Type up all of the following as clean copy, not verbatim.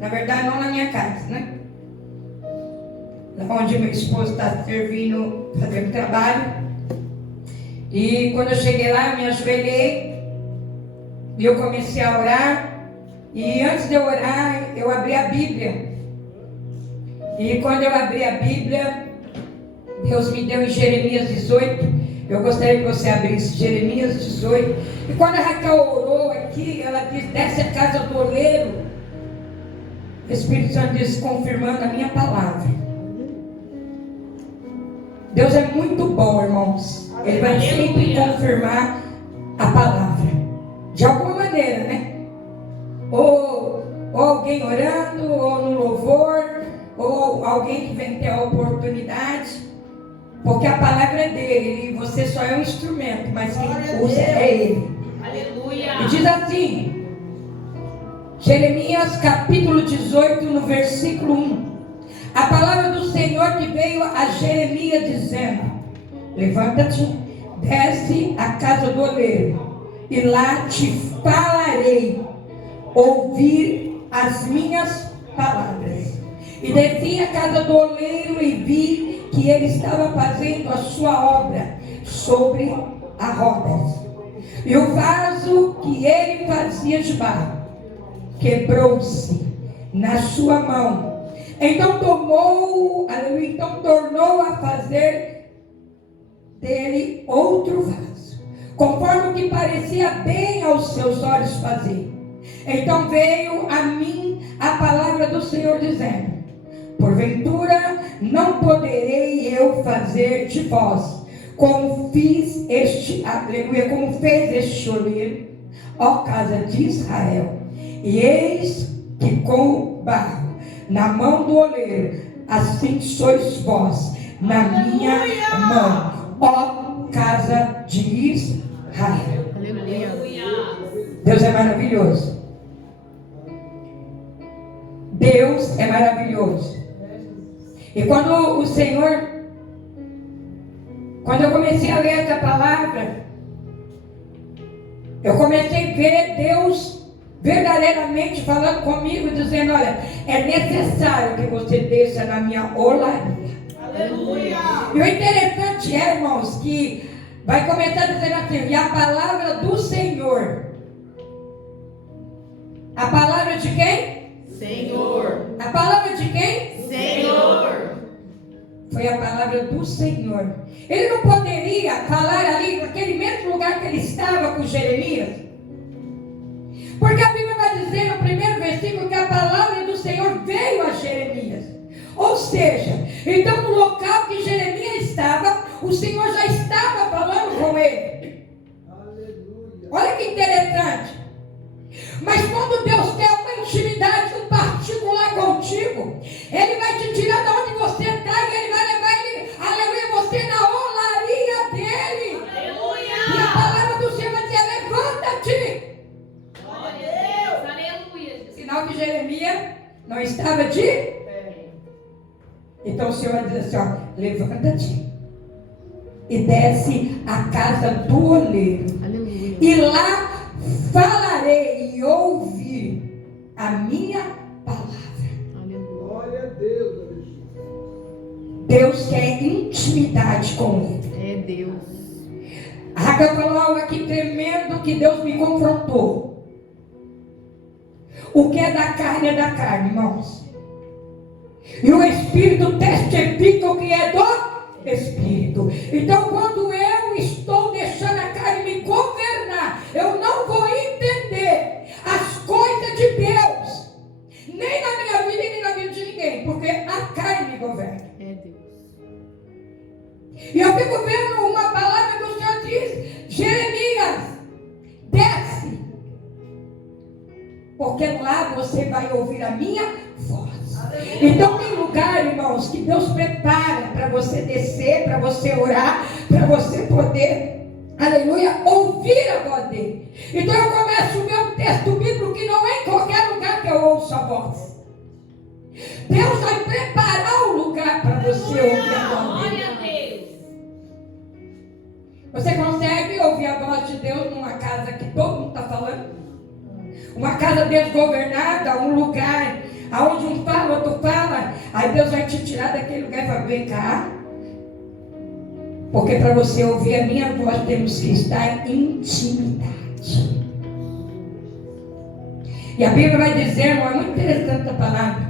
Na verdade, não na minha casa, né? Onde meu esposo está servindo, fazendo trabalho. E quando eu cheguei lá, eu me ajoelhei e eu comecei a orar. E antes de eu orar, eu abri a Bíblia. E quando eu abri a Bíblia, Deus me deu em Jeremias 18. Eu gostaria que você abrisse Jeremias 18. E quando a Raquel orou aqui, ela disse: desce a casa do oleiro. O Espírito Santo disse, confirmando a minha palavra. Deus é muito bom, irmãos. Ele vai sempre confirmar a palavra. De alguma maneira, né? Ou alguém orando, ou no louvor, ou alguém que vem ter a oportunidade. Porque a palavra é dele, e você só é um instrumento, mas quem usa é ele. Aleluia. E diz assim, Jeremias capítulo 18, no versículo 1. A palavra do Senhor que veio a Jeremias dizendo: levanta-te, desce à casa do oleiro, e lá te falarei, ouvir as minhas palavras. E desci à casa do oleiro e vi que ele estava fazendo a sua obra sobre a rodas. E o vaso que ele fazia de barro quebrou-se na sua mão. Então tornou a fazer dele outro vaso, conforme o que parecia bem aos seus olhos fazer. Então veio a mim a palavra do Senhor dizendo: porventura não poderei eu fazer de vós como fiz este, aleluia, como fez este oleiro, ó casa de Israel. E eis que com o barro na mão do oleiro, assim sois vós na minha mão, ó casa de Israel. Aleluia. Deus é maravilhoso. Deus é maravilhoso. E quando eu comecei a ler essa palavra, eu comecei a ver Deus verdadeiramente falando comigo, dizendo: olha, é necessário que você desça na minha olaria. Aleluia. E o interessante é, irmãos, que vai começar dizendo assim: e a palavra do Senhor. A palavra de quem? Senhor. A palavra de quem? Senhor. Foi a palavra do Senhor. Ele não poderia falar ali naquele mesmo lugar que ele estava com Jeremias, porque a Bíblia vai dizer no primeiro versículo que a palavra do Senhor veio a Jeremias. Ou seja, então no local que Jeremias estava, o Senhor já estava falando com ele. Aleluia. Olha que interessante. Mas quando Deus tem uma intimidade, um particular contigo, Ele vai te tirar de onde você está e Ele vai levar ele, aleluia, você na olaria dele. Aleluia. E a palavra do Senhor vai dizer: levanta-te. Glória a Deus. Aleluia. Sinal que Jeremias não estava de pé. Então o Senhor vai dizer assim: ó, levanta-te e desce à casa do oleiro. Aleluia. E lá falarei e ouvir a minha palavra. Glória a Deus. Deus quer intimidade com ele. É Deus. A Raquel falou algo aqui tremendo que Deus me confrontou. O que é da carne é da carne, irmãos. E o Espírito testifica o que é do Espírito. Então quando eu estou deixando a carne me governar, eu não vou entender as coisas de Deus, nem na minha vida e nem na vida de ninguém, porque a carne me governa. É Deus. E eu fico vendo uma palavra que o Senhor diz: Jeremias, desce, porque lá você vai ouvir a minha voz. Então tem lugar, irmãos, que Deus prepara para você descer, para você orar, para você poder, aleluia, ouvir a voz dele. Então eu começo o meu texto bíblico, que não é em qualquer lugar que eu ouço a voz. Deus vai preparar o lugar para você ouvir a voz dele. Glória a Deus. Você consegue ouvir a voz de Deus numa casa que todo mundo está falando? Uma casa desgovernada, um lugar Aonde um fala, outro fala, aí Deus vai te tirar daquele lugar e vai vem cá. Porque para você ouvir a minha voz, temos que estar em intimidade. E a Bíblia vai dizendo, é muito interessante a palavra.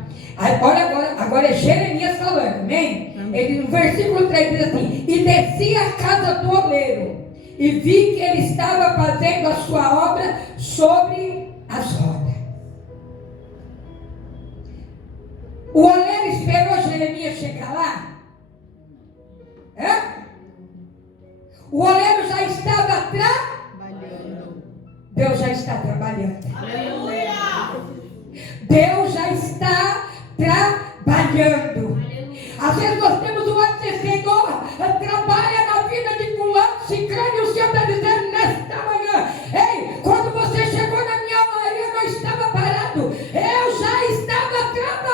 Agora é Jeremias falando, amém? Ele, no versículo 3 diz assim: e desci à casa do oleiro, e vi que ele estava fazendo a sua obra sobre as rodas. O oleiro esperou Jeremias chegar lá? É? O oleiro já estava trabalhando. Deus já está trabalhando. Aleluia. Deus já está trabalhando. Às vezes nós temos o ato de Senhor, trabalha na vida de fulano, ciclano, e o Senhor está dizendo nesta manhã: ei, quando você chegou na minha hora, eu não estava parado, eu já estava trabalhando.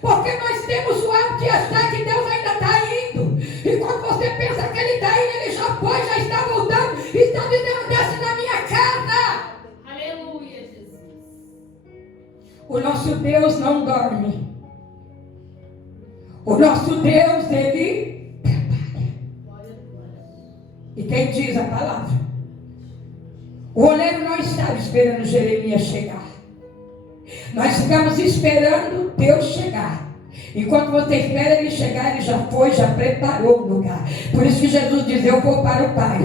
Porque nós temos o hábito de achar que Deus ainda está indo. E quando você pensa que Ele está indo, Ele já foi, já está voltando. E está dizendo: desce na minha casa. Aleluia, Jesus. O nosso Deus não dorme. O nosso Deus, Ele trabalha. E quem diz a palavra? O oleiro não estava esperando Jeremias chegar. Nós ficamos esperando Deus chegar. Enquanto você espera Ele chegar, Ele já foi, já preparou o lugar. Por isso que Jesus diz: eu vou para o Pai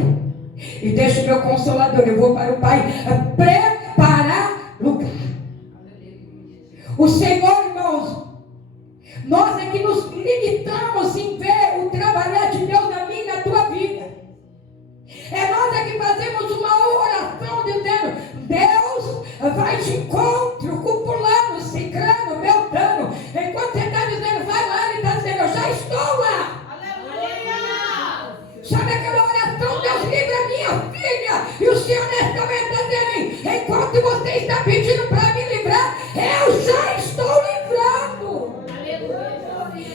e deixo o meu Consolador. Eu vou para o Pai preparar lugar. O Senhor, irmãos, nós é que nos limitamos em ver o trabalhar de Deus na minha e na tua vida. É nós é que fazemos uma oração dizendo: Deus vai de encontro com fulano, ciclano, beltrano. Enquanto você está dizendo vai lá, Ele está dizendo: eu já estou lá. Aleluia. Sabe aquela oração: Deus livra a minha filha? E o Senhor nesta manhã está dizendo: enquanto você está pedindo para me livrar, eu já estou livrando. Aleluia.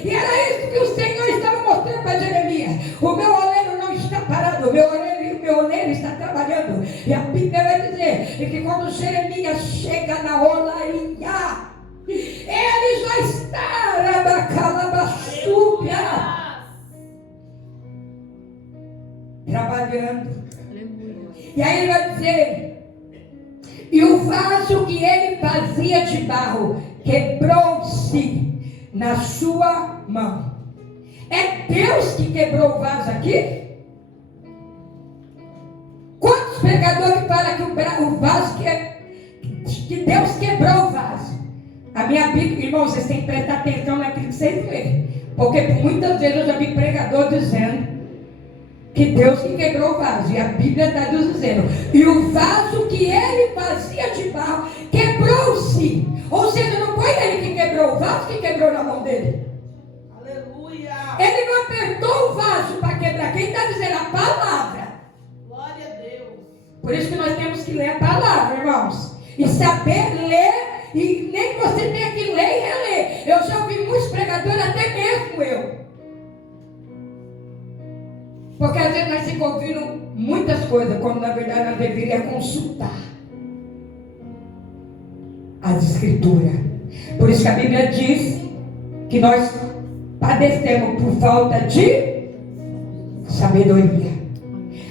E era isso que o Senhor estava mostrando para Jeremias: o meu oleiro não está parado, o meu oleiro está trabalhando. E a Bíblia vai dizer que quando Jeremias chega na olaria, ele já está rabacalabaçúbia, trabalhando. E aí ele vai dizer: e o vaso que ele fazia de barro quebrou-se na sua mão. É Deus que quebrou o vaso aqui? Quantos pregadores falam que o vaso que Deus quebrou o vaso? A minha Bíblia, irmãos, vocês têm que prestar atenção naquilo que vocês lêem. Porque muitas vezes eu já vi pregador dizendo que Deus que quebrou o vaso. E a Bíblia está dizendo: e o vaso que ele fazia de barro quebrou-se. Ou seja, não foi ele que quebrou o vaso, que quebrou na mão dele. Aleluia. Ele não apertou o vaso para quebrar. Quem está dizendo? A palavra. Glória a Deus. Por isso que nós temos que ler a palavra, irmãos. E saber ler. E nem que você tenha que ler e reler. Eu já ouvi muitos pregadores, até mesmo eu. Porque às vezes nós ficamos ouvindo muitas coisas, quando na verdade nós deveríamos consultar as Escrituras. Por isso que a Bíblia diz que nós padecemos por falta de sabedoria.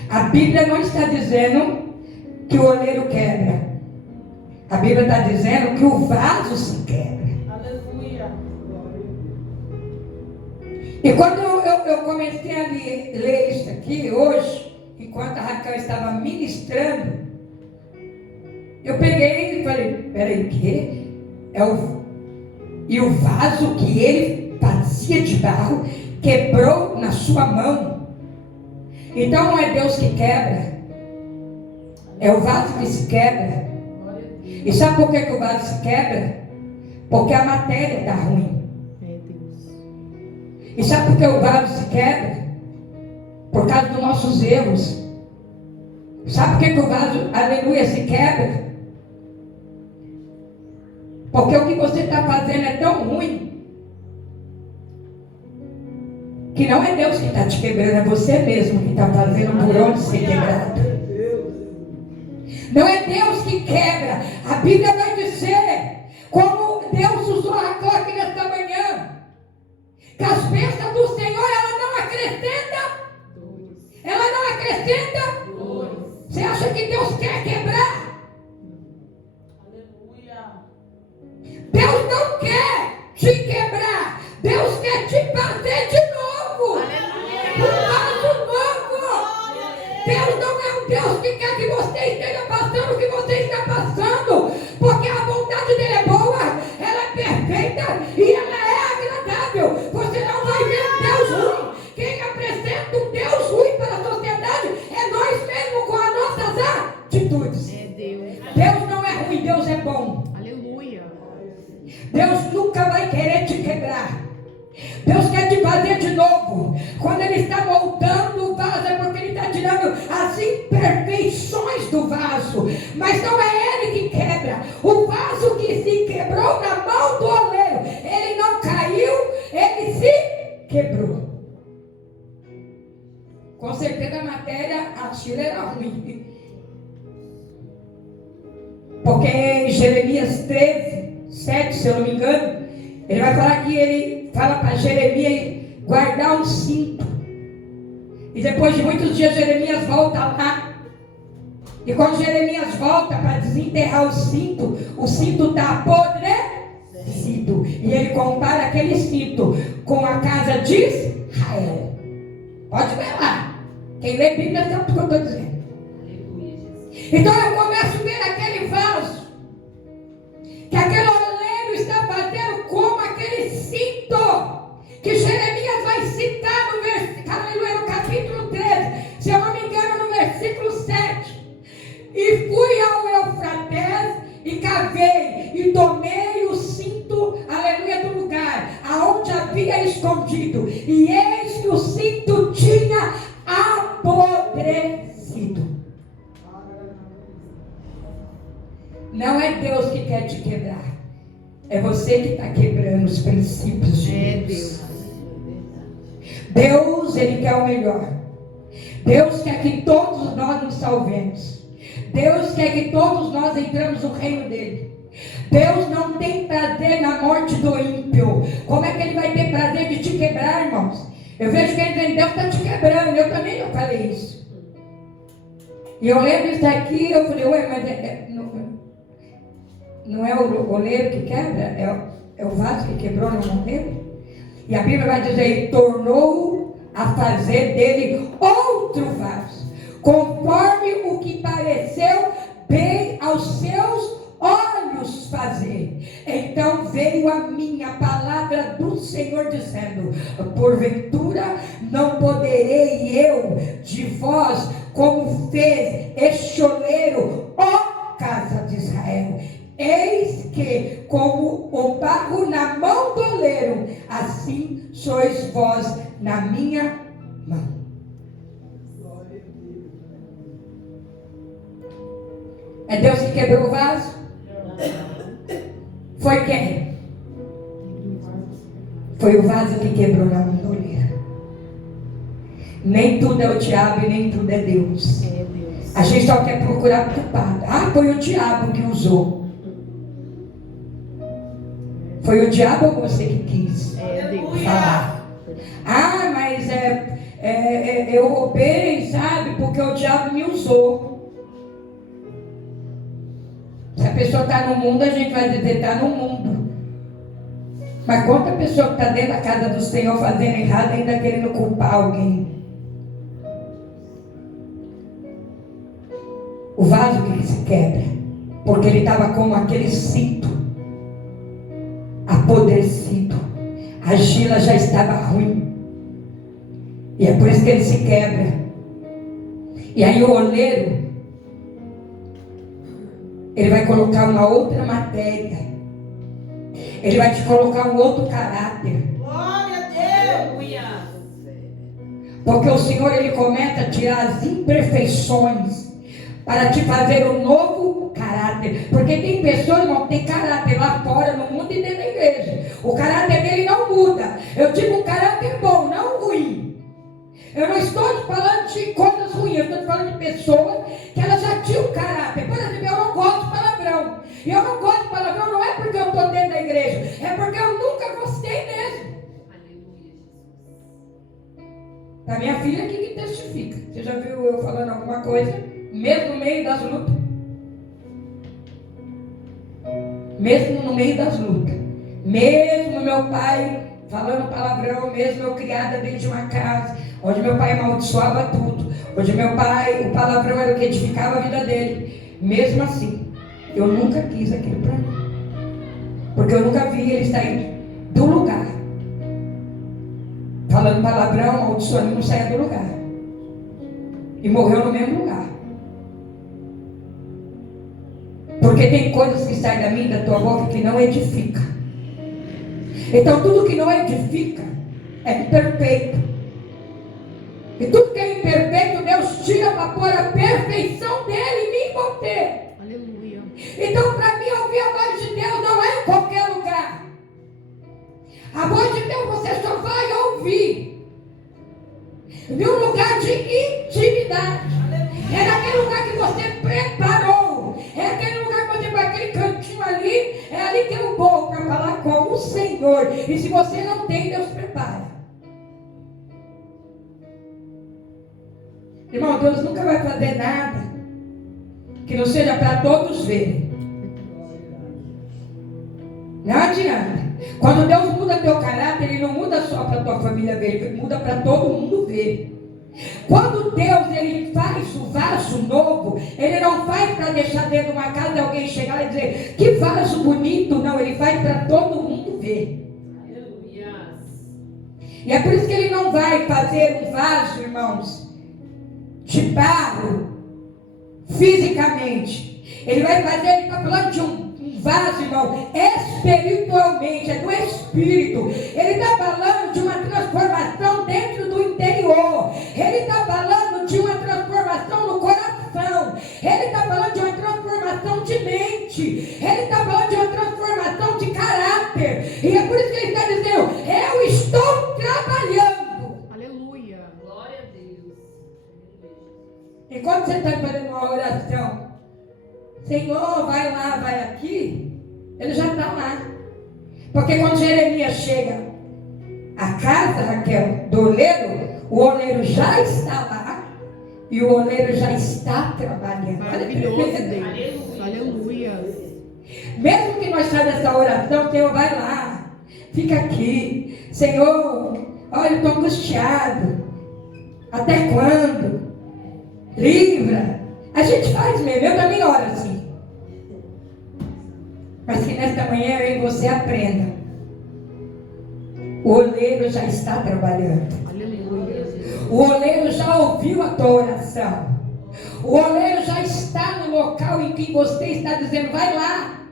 A Bíblia não está dizendo que o oleiro quebra. A Bíblia está dizendo que o vaso se quebra. Aleluia. E quando eu comecei a ler isso aqui hoje, enquanto a Raquel estava ministrando, eu peguei e falei: peraí, o quê? E o vaso que ele fazia de barro quebrou na sua mão. Então não é Deus que quebra, é o vaso que se quebra. E sabe por que o vaso se quebra? Porque a matéria está ruim. E sabe por que o vaso se quebra? Por causa dos nossos erros. Sabe por que o vaso, aleluia, se quebra? Porque o que você está fazendo é tão ruim que não é Deus que está te quebrando, é você mesmo que está fazendo por onde ser quebrado. Não é Deus que quebra. A Bíblia vai dizer como Deus usou Raquel aqui nesta manhã, que as bênçãos do Senhor, ela não acrescenta. Ela não acrescenta. Você acha que Deus quer quebrar? Aleluia. Deus não quer te quebrar. Deus quer te fazer de novo. Um vaso novo. Deus não é um Deus que quer que você esteja passando o que você está passando. Porque a vontade dele é boa, ela é perfeita e ela é agradável. Você não vai ver um Deus ruim. Quem apresenta um Deus ruim para a sociedade é nós mesmos com as nossas atitudes. Deus não é ruim, Deus é bom. Aleluia. Deus nunca vai querer te quebrar. Deus quer te fazer de novo. Quando Ele está moldando o vaso, é porque Ele está tirando as imperfeições do vaso. Mas não é Ele que quebra. O vaso que se quebrou na mão do oleiro, ele não caiu, ele se quebrou. Com certeza a matéria, a tira era ruim. Porque em Jeremias 13, 7, se eu não me engano, ele vai falar que ele fala para Jeremias guardar um cinto. E depois de muitos dias Jeremias volta lá. E quando Jeremias volta para desenterrar o cinto está apodrecido. E ele compara aquele cinto com a casa de Israel. Pode ver lá. Quem lê Bíblia sabe o que eu estou dizendo. Então eu começo a ver aquele vaso, que aquele oleiro está fazendo como aquele cinto, que Jeremias vai citar no versículo, no capítulo 13, se eu não me engano, no versículo 7. E fui ao Eufrates e cavei e tomei o cinto, aleluia, do lugar aonde havia escondido, e eis que o cinto tinha apodrecido. Não é Deus que quer te quebrar, é você que está quebrando os princípios de Deus. Deus, Ele quer o melhor. Deus quer que todos nós nos salvemos. Deus quer que todos nós entramos no reino dele. Deus não tem prazer na morte do ímpio. Como é que Ele vai ter prazer de te quebrar, irmãos? Eu vejo que ele Deus está te quebrando. Eu também não falei isso. E eu lembro isso aqui, eu falei, ué, mas não é o oleiro que quebra? É o vaso que quebrou na mão dele? E a Bíblia vai dizer, e tornou a fazer dele outro vaso, conforme o que pareceu bem aos seus olhos fazer. Então veio a minha palavra do Senhor dizendo, porventura não poderei eu de vós, como fez este oleiro, ó casa de Israel. Eis que, como o barro na mão do oleiro, assim sois vós na minha mão. É Deus que quebrou o vaso? Foi quem? Foi o vaso que quebrou na mão do oleiro. Nem tudo é o diabo e nem tudo é Deus. A gente só quer procurar culpado. Ah, foi o diabo que usou. Foi o diabo ou você que quis falar? Ah, mas eu roubei, sabe? Porque o diabo me usou. Se a pessoa está no mundo, a gente vai dizer está no mundo. Mas quanta pessoa que está dentro da casa do Senhor fazendo errado, ainda querendo culpar alguém? O vaso que se quebra, porque ele estava como aquele cinto apodrecido, a argila já estava ruim, e é por isso que ele se quebra. E aí o oleiro, ele vai colocar uma outra matéria, ele vai te colocar um outro caráter. Glória a Deus. Porque o Senhor, Ele começa a tirar as imperfeições para te fazer um novo caráter. Porque tem pessoas, irmão, que tem caráter lá fora, no mundo e dentro da igreja. O caráter dele não muda. Eu digo um caráter bom, não ruim. Eu não estou te falando de coisas ruins, eu estou te falando de pessoas que elas já tinham caráter. Por Para minha filha aqui que testifica. Você já viu eu falando alguma coisa? Mesmo no meio das lutas. Mesmo no meio das lutas. Mesmo meu pai falando palavrão, mesmo eu criada dentro de uma casa, onde meu pai amaldiçoava tudo, onde meu pai, o palavrão era o que edificava a vida dele. Mesmo assim, eu nunca quis aquilo para mim. Porque eu nunca vi ele sair do lugar. Falando palavrão, amaldiçoando, não saia do lugar. E morreu no mesmo lugar. Porque tem coisas que saem da minha, da tua boca, que não edifica. Então tudo que não edifica é imperfeito. E tudo que é imperfeito, Deus tira para pôr a perfeição dele em mim e você. Aleluia. Então, para mim, ouvir a voz de Deus não é em qualquer lugar. A voz de Deus você só vai ouvir em um lugar de intimidade. É naquele lugar que você preparou. É aquele lugar que você vai, aquele cantinho ali. É ali que eu vou para falar com o Senhor. E se você não tem, Deus prepara. Irmão, Deus nunca vai fazer nada que não seja para todos verem. Não adianta. Quando Deus muda teu caráter, Ele não muda só para tua família ver, Ele muda para todo mundo ver. Quando Deus ele faz o vaso novo, Ele não faz para deixar dentro de uma casa e alguém chegar e dizer que vaso bonito, não, Ele faz para todo mundo ver. Aleluia. E é por isso que Ele não vai fazer um vaso, irmãos, de barro, fisicamente. Ele vai fazer, Ele está falando de um vaso, irmão, espiritualmente, é do Espírito. Ele está falando de uma transformação dentro do interior. Ele está falando de uma transformação no coração. Ele está falando de uma transformação de mente. Ele está falando de uma transformação de caráter. E é por isso que Ele está dizendo, eu estou trabalhando. Aleluia. Glória a Deus. E quando você está fazendo uma oração, Senhor, vai lá, vai aqui, Ele já está lá. Porque quando Jeremias chega à casa, Raquel, do oleiro, o oleiro já está lá e o oleiro já está trabalhando. Maravilhoso, Deus. Aleluia. Mesmo que nós saímos dessa oração, Senhor, vai lá, fica aqui. Senhor, olha, eu estou angustiado. Até quando? Livra. A gente faz mesmo, eu também oro assim. Mas que nesta manhã eu e você aprenda. O oleiro já está trabalhando. Aleluia. O oleiro já ouviu a tua oração. O oleiro já está no local em que você está dizendo, vai lá.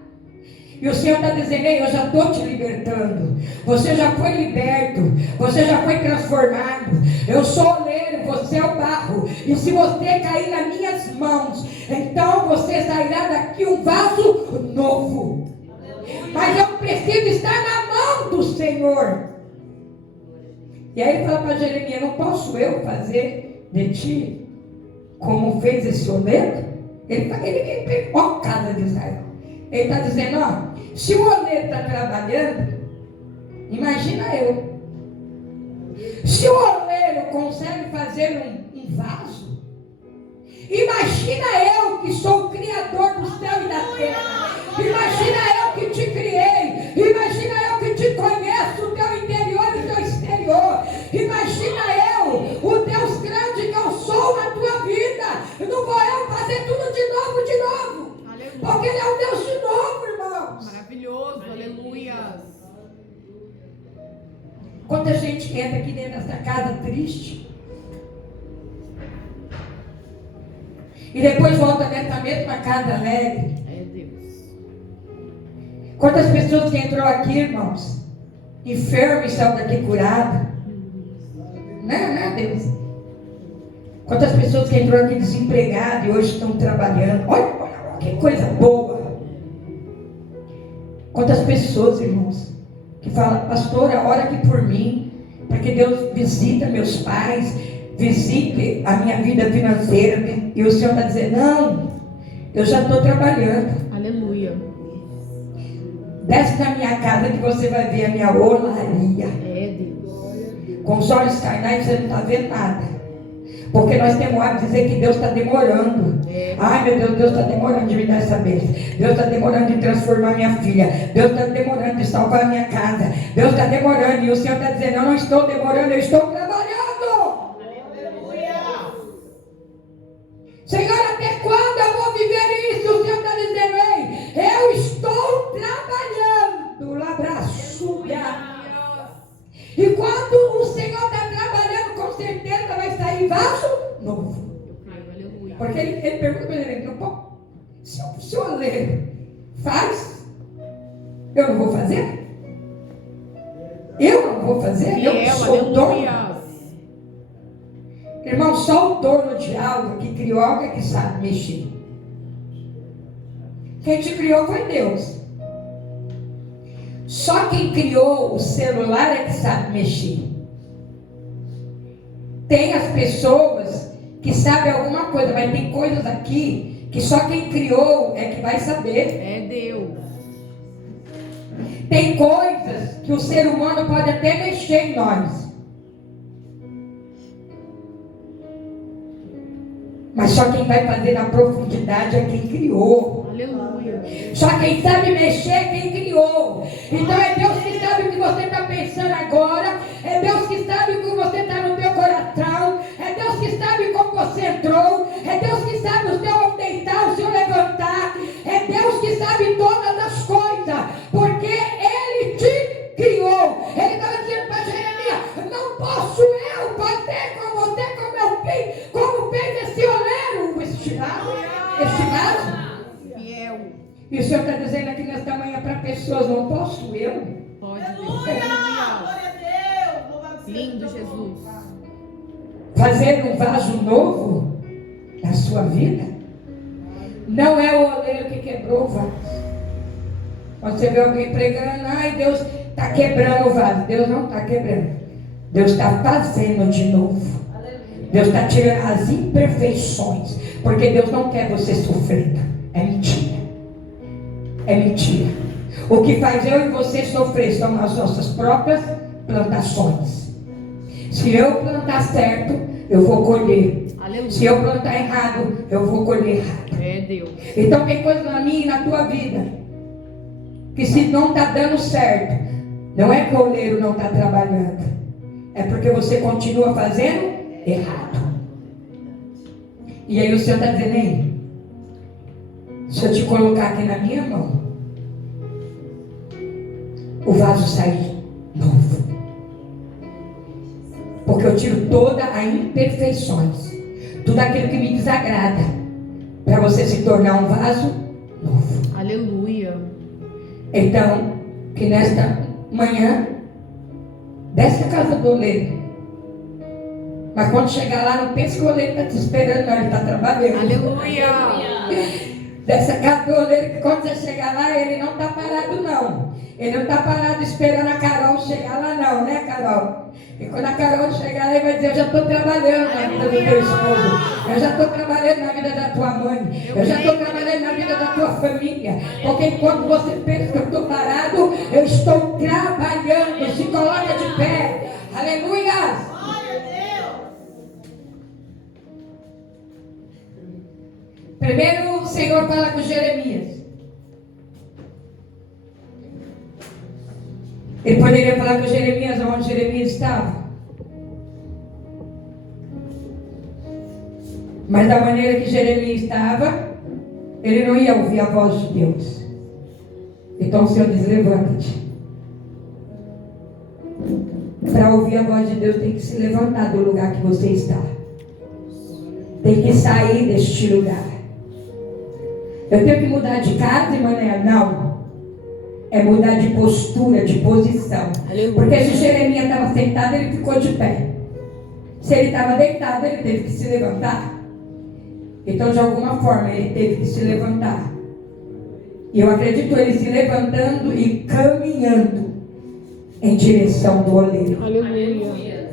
E o Senhor está dizendo, ei, eu já estou te libertando. Você já foi liberto. Você já foi transformado. Eu sou o oleiro, você é o barro. E se você cair nas minhas mãos, então você sairá daqui um vaso novo. Mas eu preciso estar na mão do Senhor. E aí ele fala para Jeremias, não posso eu fazer de ti como fez esse oleiro? Ele ó, casa de Israel. Ele está dizendo, ó, se o oleiro está trabalhando, imagina eu. Se o oleiro consegue fazer um vaso, imagina eu que sou o Criador do céu e da terra. Imagina eu que te criei. Imagina eu que te conheço, o teu interior e o teu exterior. Imagina eu, o Deus grande que eu sou na tua vida. Não vou eu fazer tudo de novo. Aleluia. Porque Ele é um Deus de novo, irmãos. Maravilhoso. Aleluia. Quanta gente que entra aqui dentro dessa casa triste e depois volta nessa mesma casa alegre. É Deus. Quantas pessoas que entrou aqui, irmãos, enfermo e saiu daqui curado. Né, Deus? Quantas pessoas que entrou aqui desempregado e hoje estão trabalhando. Olha, que coisa boa. Quantas pessoas, irmãos, que falam, pastora, ora aqui por mim, para que Deus visita meus pais, visite a minha vida financeira. E o Senhor está dizendo, não, eu já estou trabalhando. Aleluia. Desce na minha casa que você vai ver a minha olaria. É Deus. Com os olhos carnais você não está vendo nada. Porque nós temos o hábito de dizer que Deus está demorando. Ai meu Deus, Deus está demorando de me dar essa bênção. Deus está demorando de transformar minha filha. Deus está demorando de salvar a minha casa. Deus está demorando. E o Senhor está dizendo, eu não estou demorando, eu estou trabalhando. Aleluia. Senhor, até quando eu vou viver isso? O Senhor está dizendo, ei, eu estou trabalhando. Labraçuia. E quando o Senhor está trabalhando, com certeza vai sair vaso novo. Porque ele pergunta para ele, não, se o oleiro faz, eu não vou fazer? Eu não vou fazer? Eu sou dono. Irmão, só o dono de algo que criou algo é que sabe mexer. Quem te criou foi Deus. Só quem criou o celular é que sabe mexer. Tem as pessoas que sabem alguma coisa, mas tem coisas aqui que só quem criou é que vai saber. É Deus. Tem coisas que o ser humano pode até mexer em nós, mas só quem vai fazer na profundidade é quem criou. Aleluia. Só quem sabe mexer é quem criou. Então é Deus que sabe o que você está pensando agora. É Deus que sabe o que você está no teu coração. É Deus que sabe como você entrou. É Deus que sabe o seu deitar, o seu levantar. É Deus que sabe todas as coisas. Porque Ele te criou. Ele estava dizendo para Jeremias, não posso eu fazer com você como eu fiz, como fez esse oleiro estimado. E o Senhor está dizendo aqui nesta manhã para pessoas, não posso eu? Pode Aleluia. Deus. Glória a Deus. Louvado seja Lindo Deus. Jesus. Fazer um vaso novo na sua vida? Não é o oleiro que quebrou o vaso. Quando você vê alguém pregando, ai Deus está quebrando o vaso. Deus não está quebrando. Deus está fazendo de novo. Deus está tirando as imperfeições. Porque Deus não quer você sofrendo. É mentira. É mentira. O que faz eu e você sofrer são as nossas próprias plantações. Se eu plantar certo, eu vou colher. Aleluia. Se eu plantar errado, eu vou colher errado. É Deus. Então tem coisa na minha e na tua vida que se não está dando certo, não é que o oleiro não está trabalhando, é porque você continua fazendo errado. E aí o Senhor está dizendo, ei, se eu te colocar aqui na minha mão, o vaso sai novo. Porque eu tiro todas as imperfeições, tudo aquilo que me desagrada, para você se tornar um vaso novo. Aleluia. Então, que nesta manhã, desce a casa do oleiro. Mas quando chegar lá, não pense que o oleiro está te esperando, não, ele está trabalhando. Aleluia. Dessa casa do oleiro, que quando você chegar lá, ele não está parado não. Ele não está parado esperando a Carol chegar lá não, né Carol? E quando a Carol chegar lá, ele vai dizer, eu já estou trabalhando na vida do teu esposo. Eu já estou trabalhando na vida da tua mãe. Eu já estou trabalhando na vida da tua família. Porque enquanto você pensa que eu estou parado, eu estou trabalhando. Se coloca de pé. Aleluia. Glória a Deus. Primeiro o Senhor fala com Jeremias. Ele poderia falar com Jeremias onde Jeremias estava. Mas da maneira que Jeremias estava, ele não ia ouvir a voz de Deus. Então o Senhor diz, levanta-te. Para ouvir a voz de Deus tem que se levantar do lugar que você está. Tem que sair deste lugar. Eu tenho que mudar de casa, Emanuel? Não. É mudar de postura, de posição. Aleluia. Porque se Jeremias estava sentado, ele ficou de pé. Se ele estava deitado, ele teve que se levantar. Então, de alguma forma, ele teve que se levantar. E eu acredito ele se levantando e caminhando em direção do oleiro. Aleluia.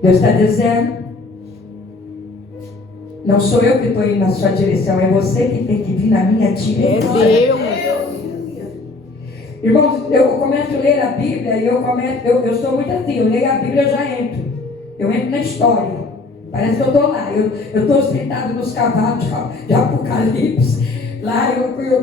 Deus está dizendo, não sou eu que estou indo na sua direção, é você que tem que vir na minha É direção. Deus. Irmãos, eu começo a ler a Bíblia e eu sou muito assim, eu leio a Bíblia e eu já entro. Eu entro na história. Parece que eu estou lá. Eu estou sentado nos cavalos de Apocalipse. Lá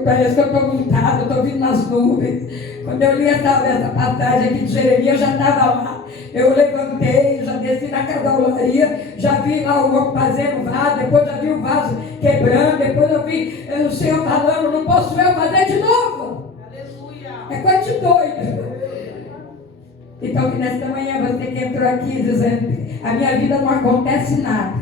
parece que eu estou montado, eu estou vindo nas nuvens. Quando eu li essa passagem aqui de Jeremias, eu já estava lá. Eu levantei, já desci na cadalaria, já vi lá o homem fazendo vaso, depois já vi o vaso quebrando, depois eu vi o Senhor falando, não posso eu fazer de novo. Aleluia. É coisa de doido. Então que nesta manhã você que entrou aqui dizendo, a minha vida não acontece nada.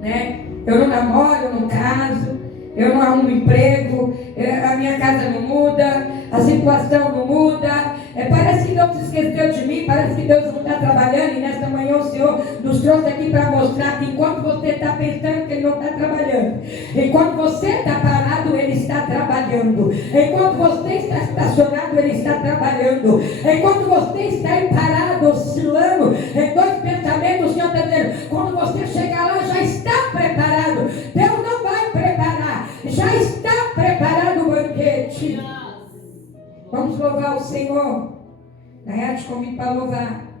Né? Eu não namoro, eu não caso, eu não arrumo emprego, a minha casa não muda, a situação não muda. Parece que Deus se esqueceu de mim, parece que Deus não está trabalhando. E nesta manhã o Senhor nos trouxe aqui para mostrar que enquanto você está pensando que Ele não está trabalhando, enquanto você está parado, Ele está trabalhando. Enquanto você está estacionado, Ele está trabalhando. Enquanto você está aí parado, oscilando em dois pensamentos, o Senhor está dizendo, quando você chegar lá, já está preparado. Deus não vai preparar, já está preparado o banquete. Vamos louvar o Senhor. Na realidade, te convido para louvar.